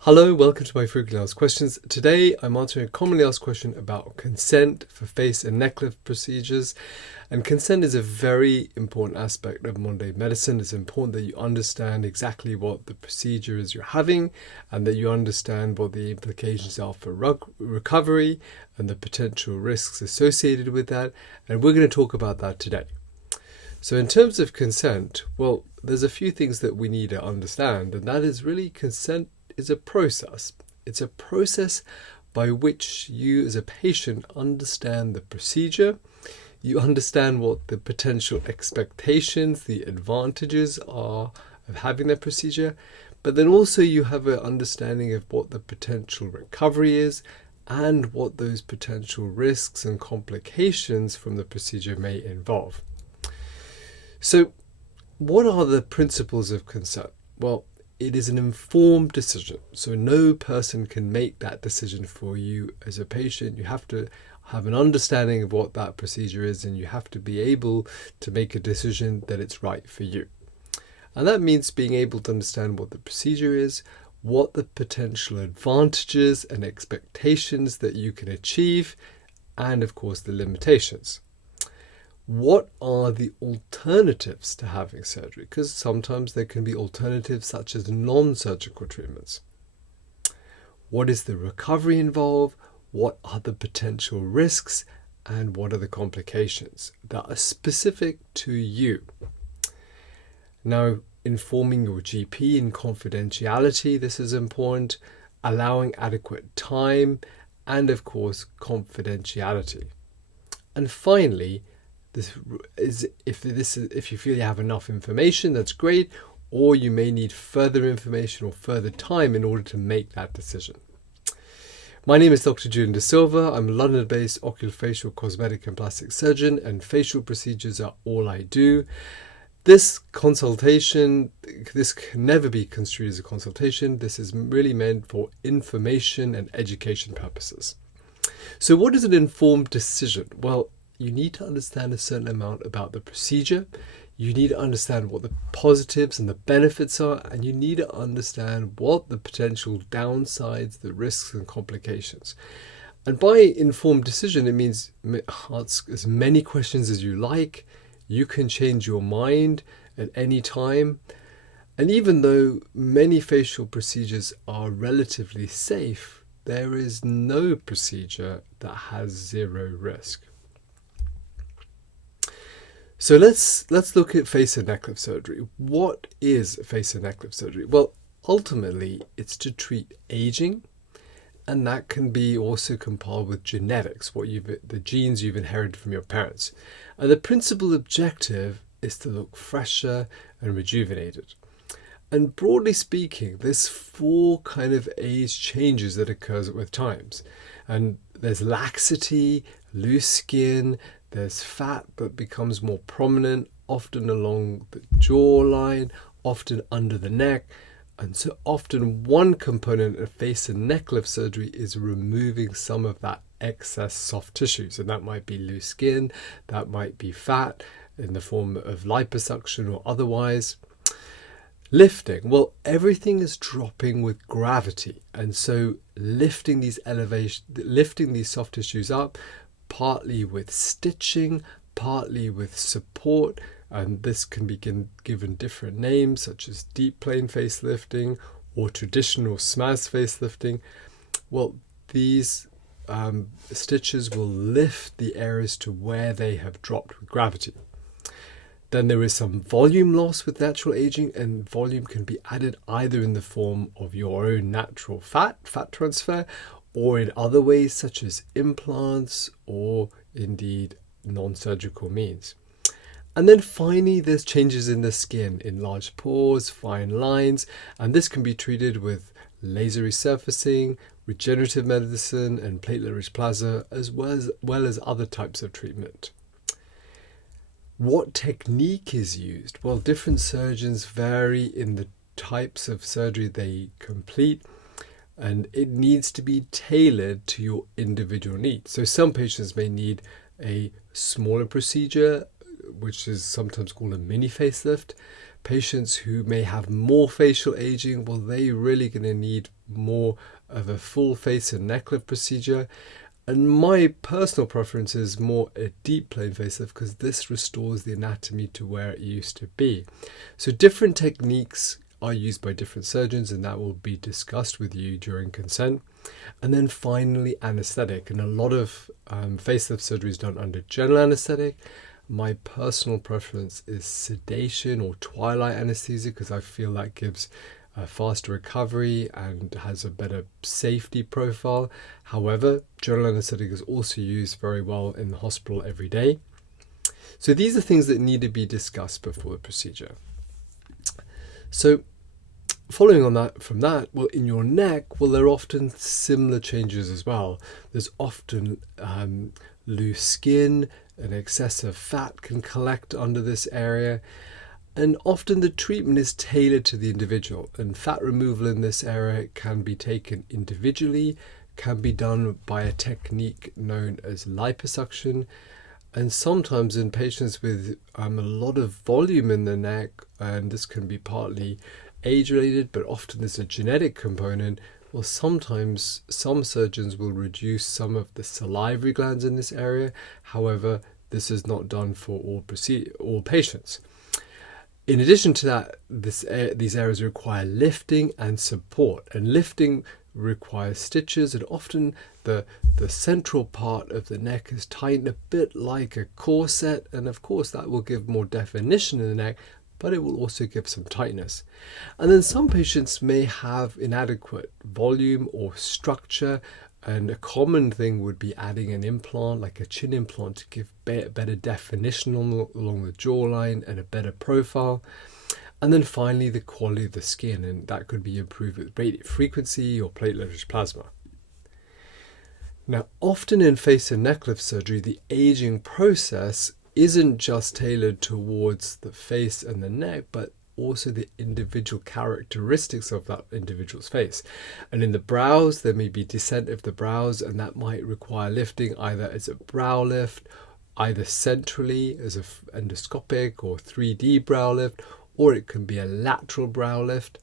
Hello, welcome to my frequently asked questions. Today I'm answering a commonly asked question about consent for face and neck lift procedures. And consent is a very important aspect of modern day medicine. It's important that you understand exactly what the procedure is you're having and that you understand what the implications are for recovery and the potential risks associated with that. And we're going to talk about that today. So in terms of consent, well, there's a few things that we need to understand, and that is really consent is a process. It's a process by which you as a patient understand the procedure, you understand what the potential expectations, the advantages are of having that procedure, but then also you have an understanding of what the potential recovery is and what those potential risks and complications from the procedure may involve. So, what are the principles of consent? Well, it is an informed decision. So no person can make that decision for you as a patient. You have to have an understanding of what that procedure is, and you have to be able to make a decision that it's right for you. And that means being able to understand what the procedure is, what the potential advantages and expectations that you can achieve, and of course the limitations. What are the alternatives to having surgery? Because sometimes there can be alternatives such as non-surgical treatments. What is the recovery involved? What are the potential risks? And what are the complications that are specific to you? Now, informing your GP in confidentiality, this is important. Allowing adequate time and, of course, confidentiality. And finally, this is if you feel you have enough information, that's great, or you may need further information or further time in order to make that decision. My name is Dr. Julian Silva. I'm a London-based oculofacial cosmetic and plastic surgeon, and facial procedures are all I do. This consultation, this can never be construed as a consultation. This is really meant for information and education purposes. So what is an informed decision? Well, you need to understand a certain amount about the procedure. You need to understand what the positives and the benefits are, and you need to understand what the potential downsides, the risks and complications. And by informed decision, it means ask as many questions as you like. You can change your mind at any time. And even though many facial procedures are relatively safe, there is no procedure that has zero risk. So let's look at face and neck lift surgery. What is face and neck lift surgery? Well, ultimately, it's to treat aging, and that can be also compiled with genetics, the genes you've inherited from your parents. And the principal objective is to look fresher and rejuvenated. And broadly speaking, there's 4 kind of age changes that occurs with times. And there's laxity, loose skin, there's fat that becomes more prominent, often along the jawline, often under the neck. And so often one component of face and neck lift surgery is removing some of that excess soft tissues. And that might be loose skin, that might be fat in the form of liposuction or otherwise. Lifting, well, everything is dropping with gravity. And so lifting these soft tissues up, partly with stitching, partly with support, and this can be given different names such as deep plane facelifting or traditional SMAS facelifting. Well, these stitches will lift the areas to where they have dropped with gravity. Then there is some volume loss with natural aging, and volume can be added either in the form of your own natural fat transfer, or in other ways such as implants or indeed non-surgical means. And then finally, there's changes in the skin, enlarged pores, fine lines, and this can be treated with laser resurfacing, regenerative medicine, and platelet-rich plasma, as well as other types of treatment. What technique is used? Well, different surgeons vary in the types of surgery they complete, and it needs to be tailored to your individual needs. So some patients may need a smaller procedure, which is sometimes called a mini facelift. Patients who may have more facial aging, well, they really going to need more of a full face and neck lift procedure. And my personal preference is more a deep plane facelift because this restores the anatomy to where it used to be. So different techniques are used by different surgeons, and that will be discussed with you during consent. And then finally, anesthetic. And a lot of facelift surgery is done under general anesthetic. My personal preference is sedation or twilight anesthesia because I feel that gives a faster recovery and has a better safety profile. However, general anesthetic is also used very well in the hospital every day. So these are things that need to be discussed before the procedure. So following on that, from that, well, in your neck, well, there are often similar changes as well. There's often loose skin, and excessive fat can collect under this area. And often the treatment is tailored to the individual, and fat removal in this area can be taken individually, can be done by a technique known as liposuction. And sometimes in patients with a lot of volume in the neck, and this can be partly age-related, but often there's a genetic component, well, sometimes some surgeons will reduce some of the salivary glands in this area. However, this is not done for all patients. In addition to that, these areas require lifting and support, and lifting requires stitches, and often the central part of the neck is tightened a bit like a corset, and of course that will give more definition in the neck, but it will also give some tightness. And then some patients may have inadequate volume or structure, and a common thing would be adding an implant like a chin implant to give better definition along the jawline and a better profile. And then finally, the quality of the skin, and that could be improved with radiant frequency or platelet-rich plasma. Now, often in face and neck lift surgery, the aging process isn't just tailored towards the face and the neck, but also the individual characteristics of that individual's face. And in the brows, there may be descent of the brows, and that might require lifting either as a brow lift, either centrally as an endoscopic or 3D brow lift, or it can be a lateral brow lift.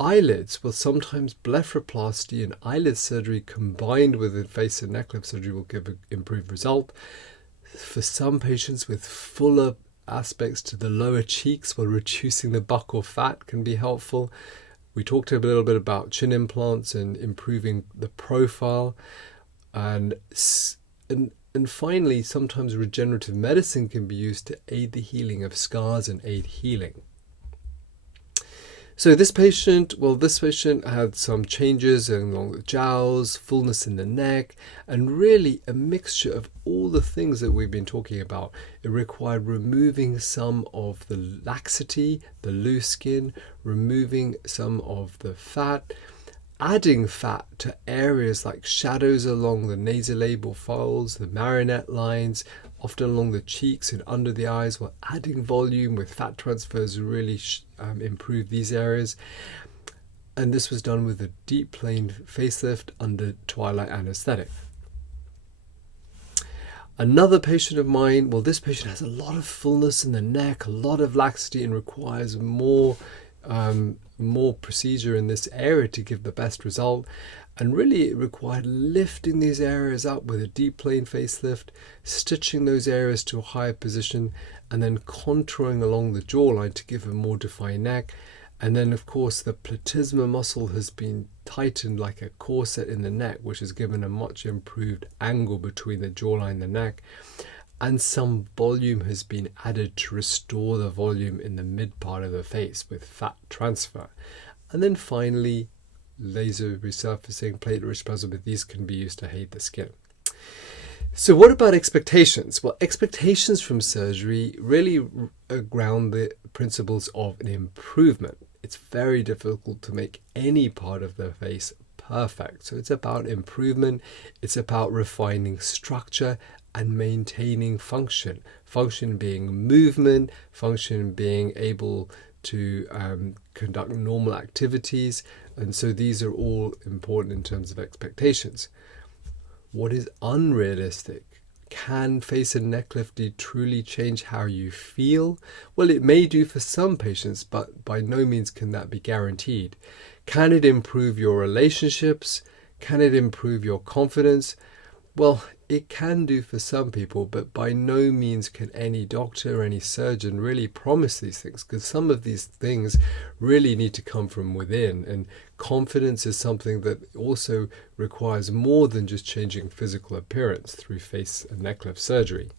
Eyelids, well, sometimes blepharoplasty and eyelid surgery combined with face and neck lift surgery will give an improved result. For some patients with fuller aspects to the lower cheeks, while reducing the buccal fat can be helpful. We talked a little bit about chin implants and improving the profile. And finally, sometimes regenerative medicine can be used to aid the healing of scars and aid healing. So this patient had some changes along the jowls, fullness in the neck, and really a mixture of all the things that we've been talking about. It required removing some of the laxity, the loose skin, removing some of the fat, adding fat to areas like shadows along the nasolabial folds, the marionette lines, often along the cheeks and under the eyes, while adding volume with fat transfers really improve these areas. And this was done with a deep plane facelift under twilight anesthetic. Another patient of mine, well, this patient has a lot of fullness in the neck, a lot of laxity, and requires more procedure in this area to give the best result. And really it required lifting these areas up with a deep plane facelift, stitching those areas to a higher position, and then contouring along the jawline to give a more defined neck. And then of course the platysma muscle has been tightened like a corset in the neck, which has given a much improved angle between the jawline and the neck. And some volume has been added to restore the volume in the mid part of the face with fat transfer. And then finally, laser resurfacing, platelet-rich plasma, these can be used to aid the skin. So what about expectations? Well, expectations from surgery really ground the principles of an improvement. It's very difficult to make any part of the face perfect. So it's about improvement. It's about refining structure and maintaining function. Function being movement, function being able to conduct normal activities. And so these are all important in terms of expectations. What is unrealistic? Can face and neck lift truly change how you feel? Well, it may do for some patients, but by no means can that be guaranteed. Can it improve your relationships? Can it improve your confidence? Well, it can do for some people, but by no means can any doctor or any surgeon really promise these things, because some of these things really need to come from within. And confidence is something that also requires more than just changing physical appearance through face and neck lift surgery.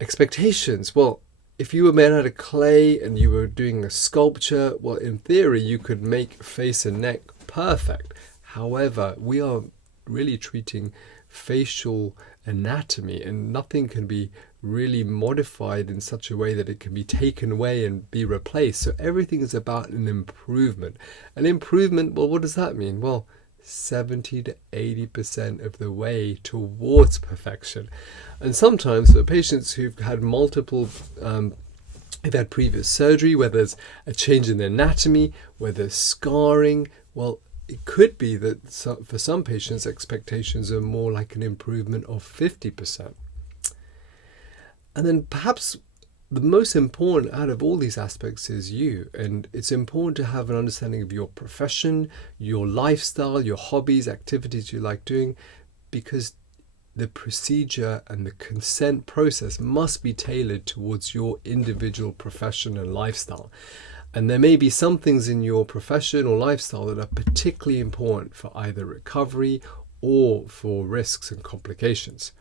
Expectations. Well, if you were made out of clay and you were doing a sculpture, well, in theory, you could make face and neck perfect. However, we are really treating facial anatomy, and nothing can be really modified in such a way that it can be taken away and be replaced. So everything is about an improvement. An improvement, well, what does that mean? Well, 70 to 80% of the way towards perfection. And sometimes for patients who've had multiple they've had previous surgery, where there's a change in the anatomy, where there's scarring, well, it could be that for some patients, expectations are more like an improvement of 50%. And then perhaps the most important out of all these aspects is you. And it's important to have an understanding of your profession, your lifestyle, your hobbies, activities you like doing, because the procedure and the consent process must be tailored towards your individual profession and lifestyle. And there may be some things in your profession or lifestyle that are particularly important for either recovery or for risks and complications.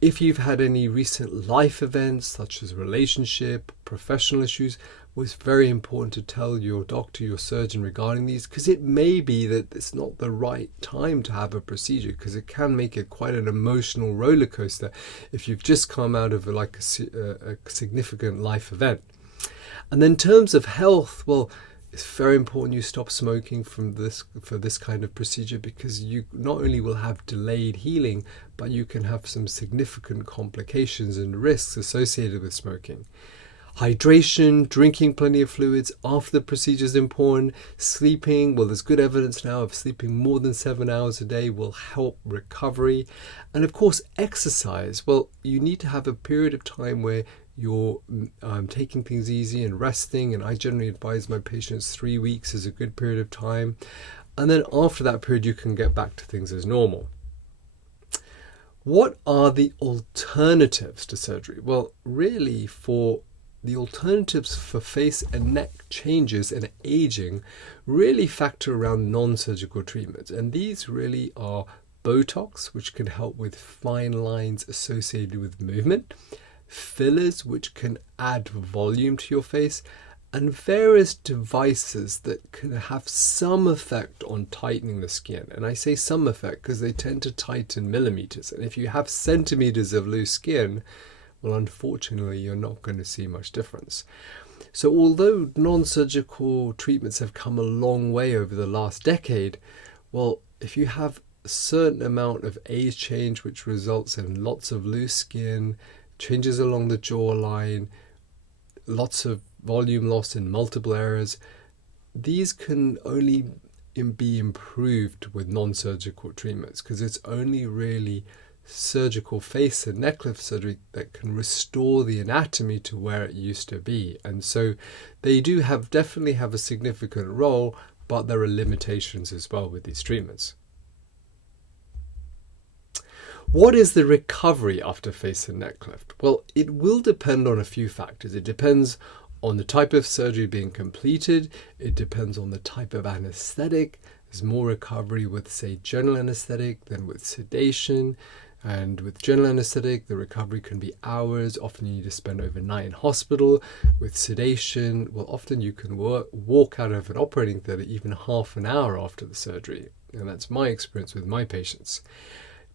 If you've had any recent life events, such as relationship, professional issues, well, it's very important to tell your doctor, your surgeon regarding these, because it may be that it's not the right time to have a procedure, because it can make it quite an emotional roller coaster if you've just come out of a significant life event. And then in terms of health, well, it's very important you stop smoking for this kind of procedure, because you not only will have delayed healing, but you can have some significant complications and risks associated with smoking. Hydration, drinking plenty of fluids after the procedure is important. Sleeping, well, there's good evidence now of sleeping more than 7 hours a day will help recovery. And of course, exercise. Well, you need to have a period of time where you're taking things easy and resting, and I generally advise my patients 3 weeks is a good period of time, and then after that period you can get back to things as normal. What are the alternatives to surgery? Well, really, for the alternatives for face and neck changes and aging really factor around non-surgical treatments, and these really are Botox, which can help with fine lines associated with movement, fillers, which can add volume to your face, and various devices that can have some effect on tightening the skin. And I say some effect because they tend to tighten millimeters. And if you have centimeters of loose skin, well, unfortunately, you're not going to see much difference. So although non-surgical treatments have come a long way over the last decade, well, if you have a certain amount of age change, which results in lots of loose skin, changes along the jawline, lots of volume loss in multiple areas, these can only be improved with non-surgical treatments, because it's only really surgical face and neck lift surgery that can restore the anatomy to where it used to be. And so they do definitely have a significant role, but there are limitations as well with these treatments. What is the recovery after face and neck lift? Well, it will depend on a few factors. It depends on the type of surgery being completed. It depends on the type of anesthetic. There's more recovery with, say, general anesthetic than with sedation. And with general anesthetic, the recovery can be hours. Often you need to spend overnight in hospital. With sedation, well, often you can walk out of an operating theatre even half an hour after the surgery. And that's my experience with my patients.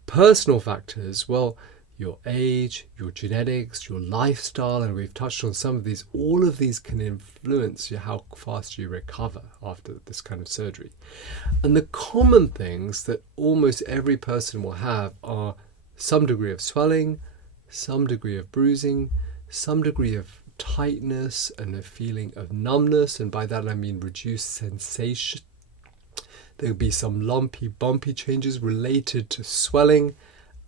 Personal factors, well, your age, your genetics, your lifestyle, and we've touched on some of these. All of these can influence how fast you recover after this kind of surgery. And the common things that almost every person will have are some degree of swelling, some degree of bruising, some degree of tightness and a feeling of numbness, and by that I mean reduced sensation. There will be some lumpy, bumpy changes related to swelling,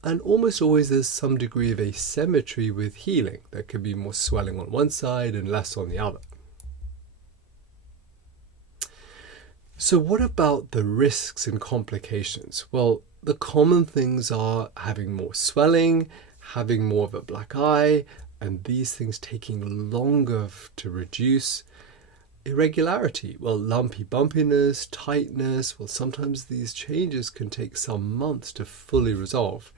And almost always there's some degree of asymmetry with healing. There could be more swelling on one side and less on the other. So what about the risks and complications? Well, the common things are having more swelling, having more of a black eye, and these things taking longer to reduce. Irregularity, well, lumpy bumpiness, tightness, well, sometimes these changes can take some months to fully resolve.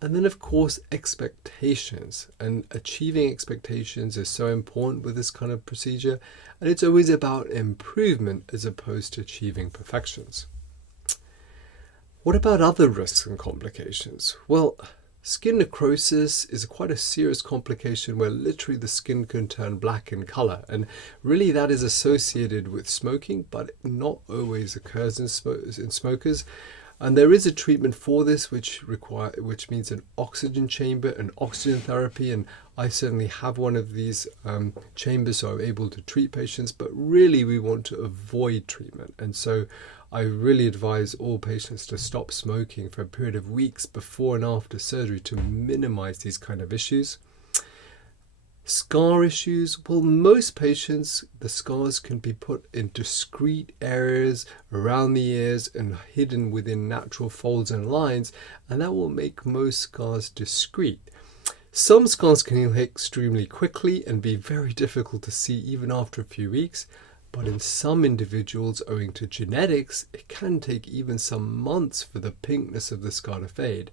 And then, of course, expectations. And achieving expectations is so important with this kind of procedure. And it's always about improvement as opposed to achieving perfections. What about other risks and complications? Well, skin necrosis is quite a serious complication where literally the skin can turn black in color. And really that is associated with smoking, but not always occurs in smokers. And there is a treatment for this which means an oxygen chamber and oxygen therapy. And I certainly have one of these chambers, so I'm able to treat patients. But really we want to avoid treatment. And so I really advise all patients to stop smoking for a period of weeks before and after surgery to minimize these kind of issues. Scar issues, well, most patients, the scars can be put in discrete areas around the ears and hidden within natural folds and lines, and that will make most scars discrete. Some scars can heal extremely quickly and be very difficult to see even after a few weeks, but in some individuals, owing to genetics, it can take even some months for the pinkness of the scar to fade.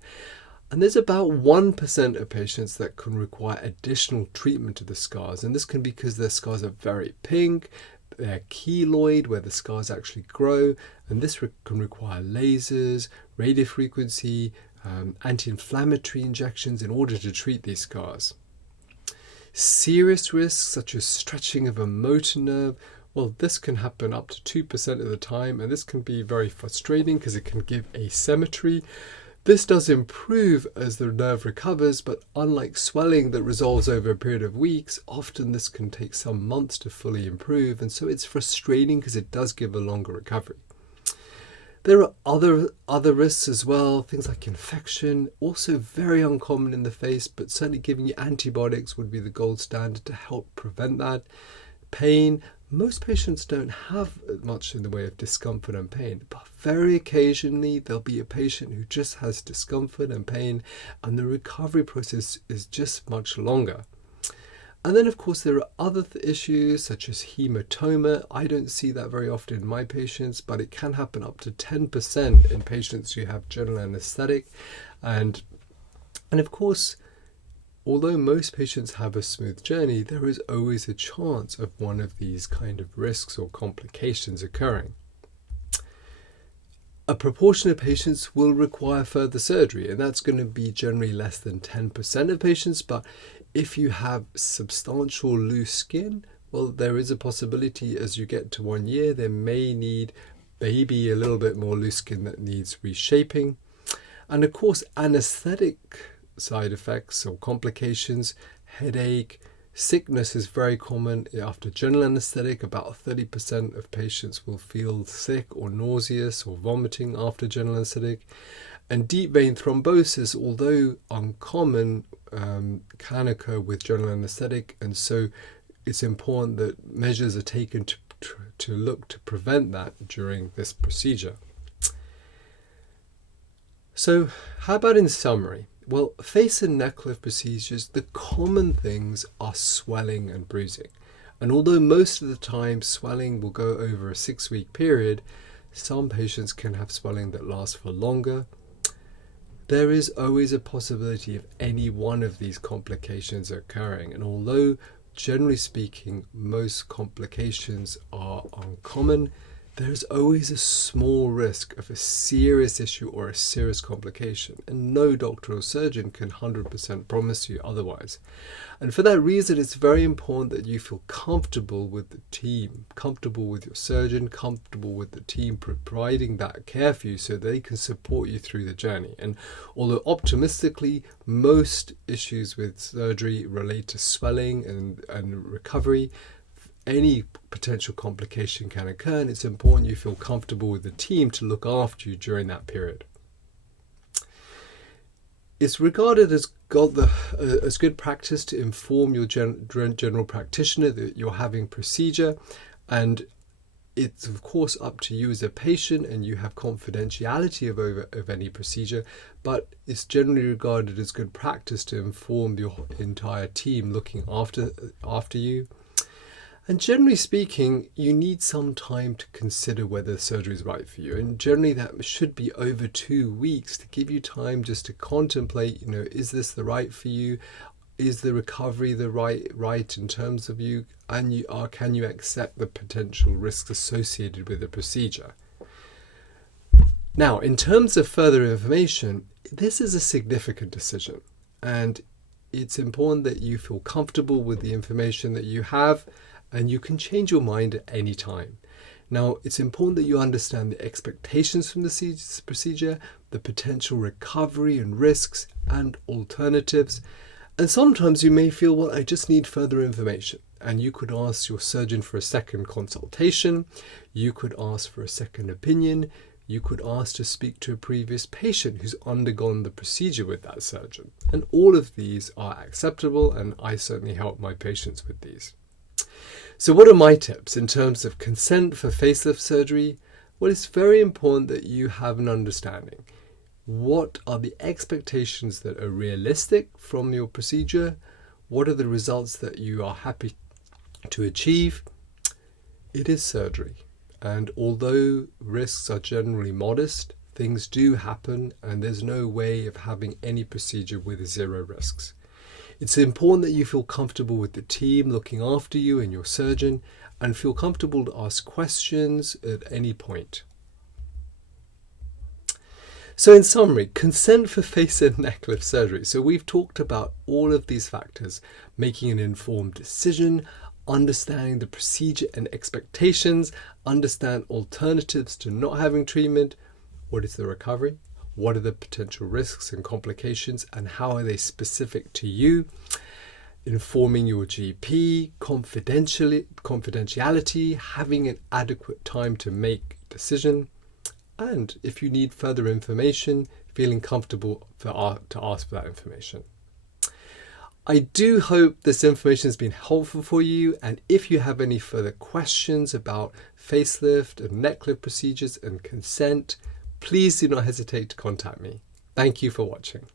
And there's about 1% of patients that can require additional treatment to the scars. And this can be because their scars are very pink, they're keloid, where the scars actually grow. And this can require lasers, radiofrequency, anti-inflammatory injections in order to treat these scars. Serious risks, such as stretching of a motor nerve, well, this can happen up to 2% of the time. And this can be very frustrating because it can give asymmetry. This does improve as the nerve recovers, but unlike swelling that resolves over a period of weeks, often this can take some months to fully improve, and so it's frustrating because it does give a longer recovery. There are other risks as well, things like infection, also very uncommon in the face, but certainly giving you antibiotics would be the gold standard to help prevent that. Pain. Most patients don't have much in the way of discomfort and pain, but very occasionally there'll be a patient who just has discomfort and pain, and the recovery process is just much longer. And then, of course, there are other issues such as hematoma. I don't see that very often in my patients, but it can happen up to 10% in patients who have general anesthetic. And of course, although most patients have a smooth journey, there is always a chance of one of these kind of risks or complications occurring. A proportion of patients will require further surgery, and that's going to be generally less than 10% of patients. But if you have substantial loose skin, well, there is a possibility as you get to 1 year, there may need maybe a little bit more loose skin that needs reshaping. And of course, anesthetic side effects or complications, headache, sickness is very common after general anesthetic. About 30% of patients will feel sick or nauseous or vomiting after general anesthetic. And deep vein thrombosis, although uncommon, can occur with general anesthetic, and so it's important that measures are taken to look to prevent that during this procedure. So how about in summary? Well, face and neck lift procedures, the common things are swelling and bruising. And although most of the time swelling will go over a 6-week period, some patients can have swelling that lasts for longer. There is always a possibility of any one of these complications occurring. And although, generally speaking, most complications are uncommon, there's always a small risk of a serious issue or a serious complication, and no doctor or surgeon can 100% promise you otherwise. And for that reason, it's very important that you feel comfortable with the team, comfortable with your surgeon, comfortable with the team providing that care for you so they can support you through the journey. And although optimistically, most issues with surgery relate to swelling and recovery, any potential complication can occur, and it's important you feel comfortable with the team to look after you during that period. It's regarded as as good practice to inform your general practitioner that you're having procedure, and it's of course up to you as a patient, and you have confidentiality of any procedure, but it's generally regarded as good practice to inform your entire team looking after you. And generally speaking, you need some time to consider whether surgery is right for you. And generally that should be over 2 weeks to give you time just to contemplate, is this the right for you? Is the recovery the right in terms of you? And can you accept the potential risks associated with the procedure? Now, in terms of further information, this is a significant decision. And it's important that you feel comfortable with the information that you have, and you can change your mind at any time. Now, it's important that you understand the expectations from the procedure, the potential recovery and risks and alternatives. And sometimes you may feel, well, I just need further information. And you could ask your surgeon for a second consultation. You could ask for a second opinion. You could ask to speak to a previous patient who's undergone the procedure with that surgeon. And all of these are acceptable, and I certainly help my patients with these. So what are my tips in terms of consent for facelift surgery? Well, it's very important that you have an understanding. What are the expectations that are realistic from your procedure? What are the results that you are happy to achieve? It is surgery. And although risks are generally modest, things do happen, and there's no way of having any procedure with zero risks. It's important that you feel comfortable with the team looking after you and your surgeon, and feel comfortable to ask questions at any point. So in summary, consent for face and neck lift surgery. So we've talked about all of these factors: making an informed decision, understanding the procedure and expectations, understand alternatives to not having treatment, what is the recovery, what are the potential risks and complications, and how are they specific to you, informing your GP, confidentiality, having an adequate time to make a decision, and if you need further information, feeling comfortable to ask for that information. I do hope this information has been helpful for you, and if you have any further questions about facelift and neck lift procedures and consent, please do not hesitate to contact me. Thank you for watching.